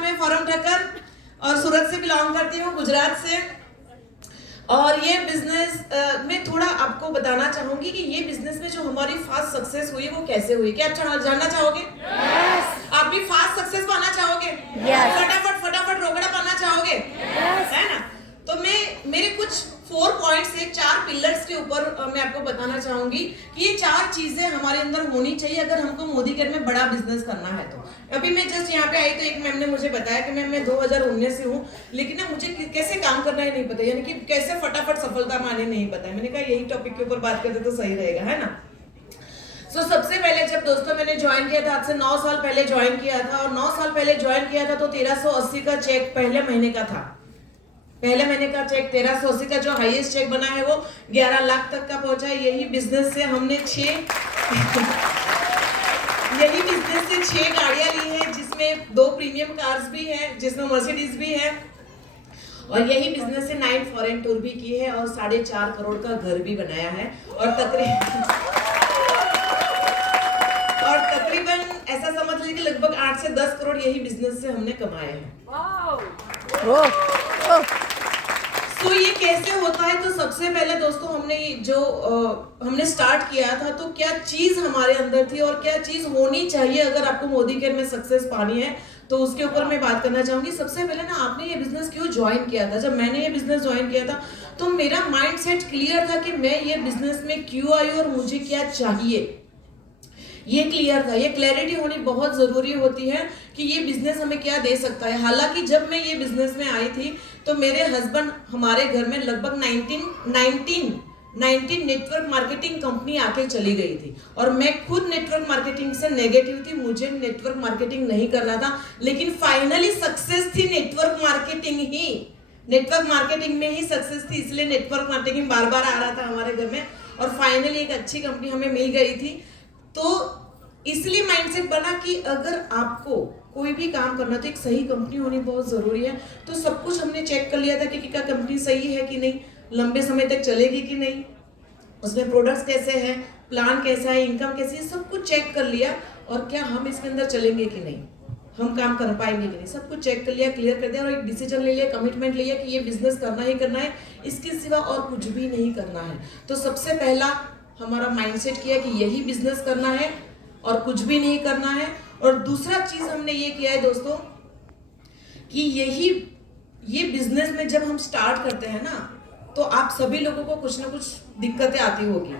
मैं फॉरम ठक्कर और सूरत से बिलोंग करती हूँ, गुजरात से। और ये बिजनेस में थोड़ा आपको बताना चाहूंगी कि ये बिजनेस में जो हमारी फास्ट सक्सेस हुई वो कैसे हुई। क्या आप जानना चाहोगे? yes. आप भी फास्ट सक्सेस पाना चाहोगे? yes. फटाफट रोकड़ा पाना चाहोगे? yes. है ना? तो मेरे कुछ 4 पॉइंट्स है, 4 पिलर्स के ऊपर मैं आपको बताना चाहूंगी कि ये 4 चीजें हमारे अंदर होनी चाहिए अगर हमको मोदी केयर में बड़ा बिजनेस करना है। तो अभी मैं जस्ट यहाँ पे आई तो एक मैम ने मुझे बताया कि मैं 2019 से हूँ, लेकिन ना मुझे कैसे काम करना है नहीं पता, यानी कि कैसे फटाफट सफलता पानी नहीं पता है। मैंने कहा यही टॉपिक के ऊपर बात करते तो सही रहेगा, है ना। सबसे पहले जब दोस्तों मैंने ज्वाइन किया था, आज से 9 साल पहले ज्वाइन किया था, और 9 साल पहले ज्वाइन किया था तो 1380 का चेक पहले महीने का था। पहले महीने का चेक 1380 का जो हाईएस्ट चेक बना है वो 11 लाख तक का पहुंचा है। यही बिजनेस से हमने 6 गाड़ियां ली हैं, जिसमें 2 प्रीमियम कार्स भी है, जिसमें मर्सिडीज भी है, और यही बिजनेस से 9 फॉरेन टूर भी किए हैं और 4.5 करोड़ का घर भी बनाया है। और तकरीबन ऐसा समझ लीजिए कि लगभग 8 से 10 करोड़ यही बिजनेस से हमने कमाए हैं। तो ये कैसे होता है? तो सबसे पहले दोस्तों हमने स्टार्ट किया था, तो क्या चीज हमारे अंदर थी और क्या चीज होनी चाहिए अगर आपको मोदी केयर में सक्सेस पानी है, तो उसके ऊपर मैं बात करना चाहूंगी। सबसे पहले ना, आपने ये बिजनेस क्यों ज्वाइन किया था? जब मैंने ये बिजनेस ज्वाइन किया था तो मेरा माइंडसेट क्लियर था कि मैं ये बिजनेस में क्यों आई और मुझे क्या चाहिए, ये क्लियर था। ये क्लैरिटी होनी बहुत जरूरी होती है कि ये बिजनेस हमें क्या दे सकता है। हालांकि जब मैं ये बिजनेस में आई थी तो मेरे हस्बैंड हमारे घर में लगभग 19 नेटवर्क मार्केटिंग कंपनी आके चली गई थी, और मैं खुद नेटवर्क मार्केटिंग से नेगेटिव थी, मुझे नेटवर्क मार्केटिंग नहीं करना था। लेकिन फाइनली सक्सेस थी नेटवर्क मार्केटिंग में ही सक्सेस थी, इसलिए नेटवर्क मार्केटिंग बार बार आ रहा था हमारे घर में, और फाइनली एक अच्छी कंपनी हमें मिल गई थी। तो इसलिए माइंडसेट बना कि अगर आपको कोई भी काम करना तो एक सही कंपनी होनी बहुत जरूरी है। तो सब कुछ हमने चेक कर लिया था कि क्या कंपनी सही है कि नहीं, लंबे समय तक चलेगी कि नहीं, उसमें प्रोडक्ट्स कैसे हैं, प्लान कैसा है, इनकम कैसी है, सब कुछ चेक कर लिया, और क्या हम इसके अंदर चलेंगे कि नहीं, हम काम कर पाएंगे कि नहीं, सब कुछ चेक कर लिया, क्लियर कर दिया, और एक डिसीजन ले लिया, कमिटमेंट लिया कि ये बिजनेस करना ही करना है, इसके सिवा और कुछ भी नहीं करना है। तो सबसे पहला हमारा माइंडसेट किया कि यही बिजनेस करना है और कुछ भी नहीं करना है। और दूसरा चीज हमने ये किया है दोस्तों कि ये बिजनेस में जब हम स्टार्ट करते हैं ना, तो आप सभी लोगों को कुछ ना कुछ दिक्कतें आती होगी,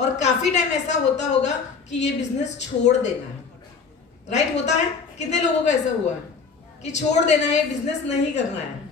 और काफी टाइम ऐसा होता होगा कि ये बिजनेस छोड़ देना है। राइट होता है? कितने लोगों का ऐसा हुआ है कि छोड़ देना है, बिजनेस नहीं करना है?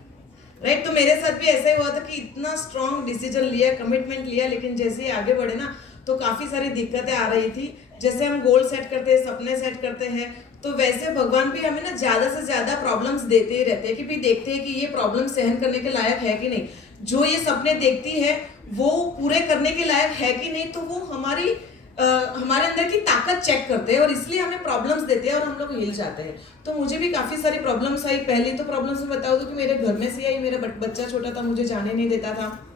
राइट तो मेरे साथ भी ऐसा ही हुआ था कि इतना स्ट्रॉन्ग डिसीजन लिया, कमिटमेंट लिया, लेकिन जैसे ही आगे बढ़े ना तो काफी सारी दिक्कतें आ रही थी। जैसे हम गोल सेट करते हैं, सपने सेट करते हैं, तो वैसे भगवान भी हमें ना ज्यादा से ज्यादा प्रॉब्लम्स देते ही रहते हैं कि भी देखते हैं कि ये प्रॉब्लम सहन करने के लायक है कि नहीं, जो ये सपने देखती है वो पूरे करने के लायक है कि नहीं, तो वो हमारे अंदर की ताकत चेक करते हैं और इसलिए हमें प्रॉब्लम्स देते हैं और हम लोग हिल जाते हैं। तो मुझे भी काफी सारी प्रॉब्लम्स आई। पहली तो प्रॉब्लम्स में बताओ तो कि मेरे घर में से आई, मेरा बच्चा छोटा था, मुझे जाने नहीं देता था,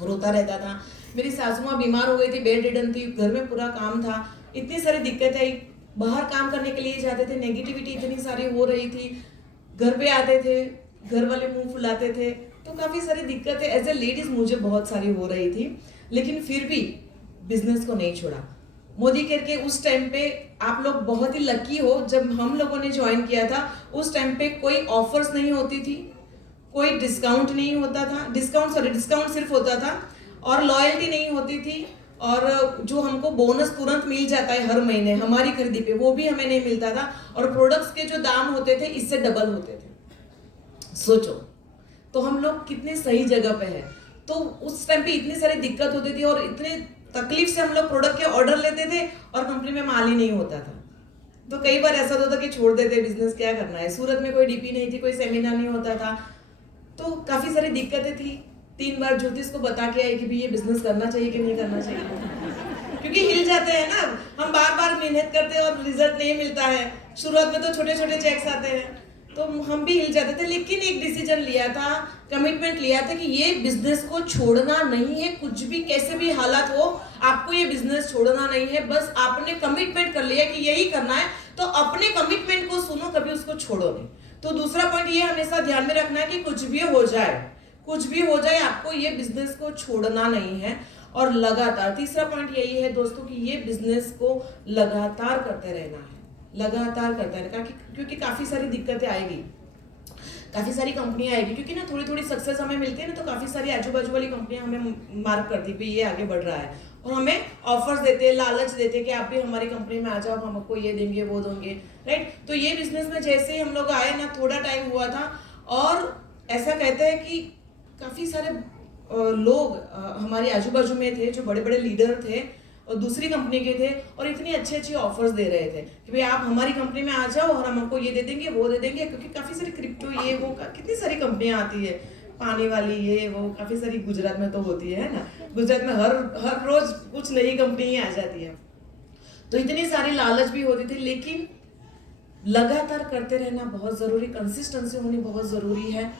रोता रहता था। मेरी सासू माँ बीमार हो गई थी, बेड रिडन थी, घर में पूरा काम था, इतनी सारी दिक्कत आई। बाहर काम करने के लिए जाते थे, नेगेटिविटी इतनी सारी हो रही थी, घर पे आते थे, घर वाले मुंह फुलाते थे, तो काफी सारी दिक्कतें एज ए लेडीज मुझे बहुत सारी हो रही थी। लेकिन फिर भी बिजनेस को नहीं छोड़ा। मोदी केयर के उस टाइम पे आप लोग बहुत ही लकी हो, जब हम लोगों ने ज्वाइन किया था उस टाइम पे कोई ऑफर्स नहीं होती थी, कोई डिस्काउंट नहीं होता था, डिस्काउंट सिर्फ होता था, और लॉयल्टी नहीं होती थी, और जो हमको बोनस तुरंत मिल जाता है हर महीने हमारी खरीदी पे, वो भी हमें नहीं मिलता था, और प्रोडक्ट्स के जो दाम होते थे इससे डबल होते थे। सोचो तो हम लोग कितने सही जगह पे हैं। तो उस टाइम पे इतनी सारी दिक्कत होती थी और इतने तकलीफ से हम लोग प्रोडक्ट के ऑर्डर लेते थे और कंपनी में माल ही नहीं होता था। तो कई बार ऐसा होता था कि छोड़ देते बिजनेस, क्या करना है। सूरत में कोई डीपी नहीं थी, कोई सेमिनार नहीं होता था, तो काफी सारी दिक्कतें थी। 3 बार ज्योतिष को बता के आई कि भी ये बिजनेस करना चाहिए कि नहीं करना चाहिए, क्योंकि हिल जाते हैं ना, हम बार बार मेहनत करते हैं और रिजल्ट नहीं मिलता है। शुरुआत में तो छोटे छोटे चेक्स आते हैं तो हम भी हिल जाते थे। लेकिन एक डिसीजन लिया था, कमिटमेंट लिया था कि ये बिजनेस को छोड़ना नहीं है, कुछ भी कैसे भी हालात हो आपको ये बिजनेस छोड़ना नहीं है। बस आपने कमिटमेंट कर लिया कि यही करना है, तो अपने कमिटमेंट को सुनो, कभी उसको छोड़ो नहीं। तो दूसरा पॉइंट ये हमेशा ध्यान में रखना है कि कुछ भी हो जाए आपको ये बिजनेस को छोड़ना नहीं है और लगातार। तीसरा पॉइंट यही है दोस्तों कि ये बिजनेस को लगातार करते रहना है, क्योंकि काफी सारी दिक्कतें आएगी, काफी सारी कंपनियां आएगी, क्योंकि ना थोड़ी थोड़ी सक्सेस हमें मिलती है ना, तो काफी सारी आजू बाजू वाली कंपनियां हमें मार्क करती है ये आगे बढ़ रहा है और हमें ऑफर्स देते हैं, लालच देते हैं कि आप भी हमारी कंपनी में आ जाओ, हम आपको ये देंगे वो देंगे, राइट। तो ये बिजनेस में जैसे ही हम लोग आए ना, थोड़ा टाइम हुआ था और ऐसा कहते हैं कि काफी सारे लोग हमारे आजू बाजू में थे जो बड़े बड़े लीडर थे और दूसरी कंपनी के थे और इतनी अच्छी अच्छी ऑफर्स दे रहे थे कि भाई आप हमारी कंपनी में आ जाओ और हम आपको ये दे देंगे वो दे देंगे, क्योंकि काफी सारी क्रिप्टो ये वो कितनी सारी कंपनियां आती है, पानी वाली ये वो, काफी सारी गुजरात में तो होती है ना, गुजरात में हर रोज कुछ नई कंपनी आ जाती है, तो इतनी सारी लालच भी होती थी। लेकिन लगातार करते रहना बहुत जरूरी, कंसिस्टेंसी होनी बहुत जरूरी है।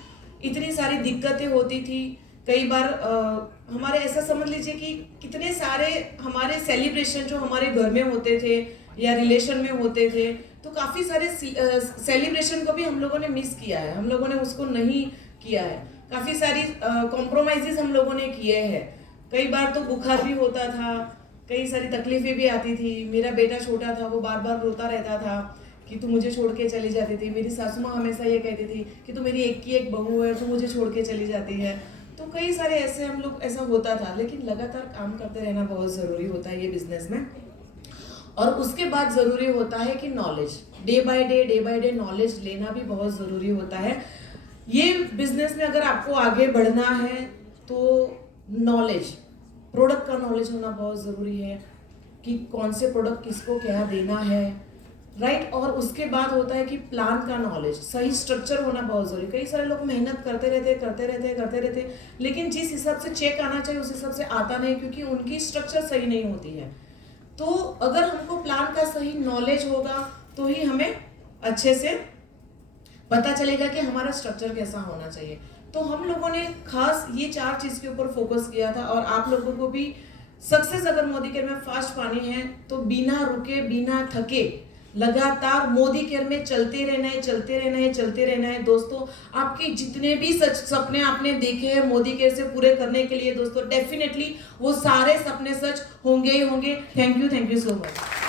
इतनी सारी दिक्कतें होती थी, कई बार हमारे ऐसा समझ लीजिए कि कितने सारे हमारे सेलिब्रेशन जो हमारे घर में होते थे या रिलेशन में होते थे, तो काफी सारे सेलिब्रेशन को भी हम लोगों ने मिस किया है, हम लोगों ने उसको नहीं किया है, काफी सारी कॉम्प्रोमाइजेस हम लोगों ने किए हैं। कई बार तो बुखार भी होता था, कई सारी तकलीफें भी आती थी। मेरा बेटा छोटा था, वो बार बार रोता रहता था कि तू मुझे छोड़ के चली जाती थी। मेरी सासू माँ हमेशा ये कहती थी कि तू मेरी एक की एक बहू है, तू मुझे छोड़ के चली जाती है। तो कई सारे ऐसे हम लोग ऐसा होता था, लेकिन लगातार काम करते रहना बहुत ज़रूरी होता है ये बिजनेस में। और उसके बाद ज़रूरी होता है कि knowledge, day by day knowledge लेना भी बहुत ज़रूरी होता है। ये बिजनेस में अगर आपको आगे बढ़ना है तो नॉलेज, प्रोडक्ट का नॉलेज होना बहुत ज़रूरी है कि कौन से प्रोडक्ट किसको क्या देना है, राइट। और उसके बाद होता है कि प्लान का नॉलेज, सही स्ट्रक्चर होना बहुत जरूरी। कई सारे लोग मेहनत करते रहते, लेकिन जिस हिसाब से चेक आना चाहिए उस हिसाब से आता नहीं, क्योंकि उनकी स्ट्रक्चर सही नहीं होती है। तो अगर हमको प्लान का सही नॉलेज होगा तो ही हमें अच्छे से पता चलेगा कि हमारा स्ट्रक्चर कैसा होना चाहिए। तो हम लोगों ने खास ये 4 चीज के ऊपर फोकस किया था, और आप लोगों को भी सक्सेस अगर मोदी केयर में फास्ट पानी है तो बिना रुके बिना थके लगातार मोदी केयर में चलते रहना है दोस्तों। आपके जितने भी सपने आपने देखे हैं मोदी केयर से पूरे करने के लिए दोस्तों, डेफिनेटली वो सारे सपने सच होंगे ही होंगे। Thank you so much.